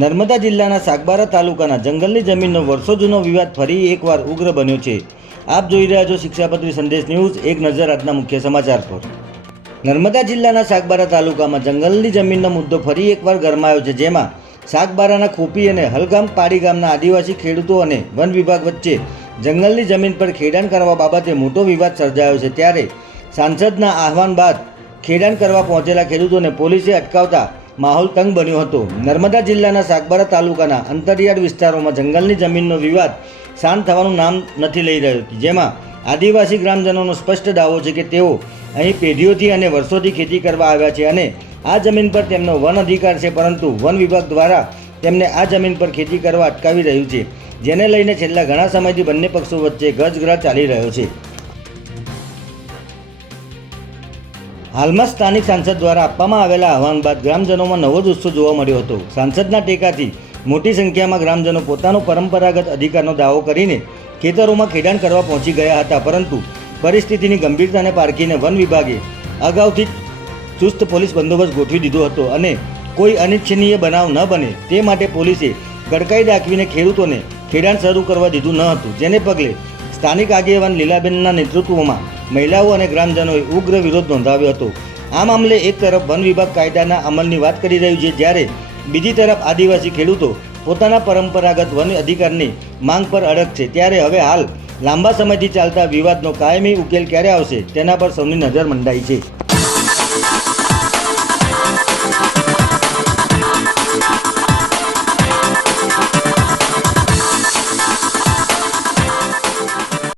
નર્મદા જિલ્લાના સાગબારા તાલુકાના જંગલની જમીનનો વર્ષો જૂનો વિવાદ ફરી એકવાર ઉગ્ર બન્યો છે। આપ જોઈ રહ્યા છો શિક્ષાપત્રી સંદેશ ન્યૂઝ। એક નજર આજના મુખ્ય સમાચાર પર। નર્મદા જિલ્લાના સાગબારા તાલુકામાં જંગલની જમીનનો મુદ્દો ફરી એકવાર ગરમાયો છે, જેમાં સાગબારાના ખોપી અને હલગામ પાડી ગામના આદિવાસી ખેડૂતો અને વન વિભાગ વચ્ચે જંગલની જમીન પર ખેડાણ કરવા બાબતે મોટો વિવાદ સર્જાયો છે। ત્યારે સાંસદના આહવાન બાદ ખેડાણ કરવા પહોંચેલા ખેડૂતોને પોલીસે અટકાવતા માહોલ તંગ બન્યો હતો। નર્મદા જિલ્લાના સાગબારા તાલુકાના અંતરિયાળ વિસ્તારોમાં જંગલની જમીનનો વિવાદ શાંત થવાનું નામ નથી લઈ રહ્યો, જેમાં આદિવાસી ગ્રામજનોનો સ્પષ્ટ દાવો છે કે તેઓ અહીં પેઢીઓથી અને વર્ષોથી ખેતી કરવા આવ્યા છે અને આ જમીન પર તેમનો વન અધિકાર છે, પરંતુ વન વિભાગ દ્વારા તેમને આ જમીન પર ખેતી કરવા અટકાવી રહ્યું છે, જેને લઈને છેલ્લા ઘણા સમયથી બંને પક્ષો વચ્ચે ગજગ્રહ ચાલી રહ્યો છે। હાલમાં સ્થાનિક સાંસદ દ્વારા આપવામાં આવેલા આહવાન બાદ ગ્રામજનોમાં નવો જ ઉત્સાહ જોવા મળ્યો હતો। સાંસદના ટેકાથી મોટી સંખ્યામાં ગ્રામજનો પોતાનો પરંપરાગત અધિકારનો દાવો કરીને ખેતરોમાં ખેડાણ કરવા પહોંચી ગયા હતા, પરંતુ પરિસ્થિતિની ગંભીરતાને પારખીને વન વિભાગે અગાઉથી ચુસ્ત પોલીસ બંદોબસ્ત ગોઠવી દીધો હતો અને કોઈ અનિચ્છનીય બનાવ ન બને તે માટે પોલીસે કડકાઈ દાખવીને ખેડૂતોને ખેડાણ શરૂ કરવા દીધું ન હતું, જેને પગલે સ્થાનિક આગેવાન લીલાબેનના નેતૃત્વમાં મહિલાઓ અને ગ્રામજનોએ ઉગ્ર વિરોધ નોંધાવ્યો હતો। આ મામલે એક તરફ વન વિભાગ કાયદાના અમલની વાત કરી રહ્યું છે, જ્યારે બીજી તરફ આદિવાસી ખેડૂતો પોતાના પરંપરાગત વન અધિકારની માંગ પર અડગ છે। ત્યારે હવે હાલ લાંબા સમયથી ચાલતા વિવાદનો કાયમી ઉકેલ ક્યારે આવશે તેના પર સૌની નજર મંડાઈ છે।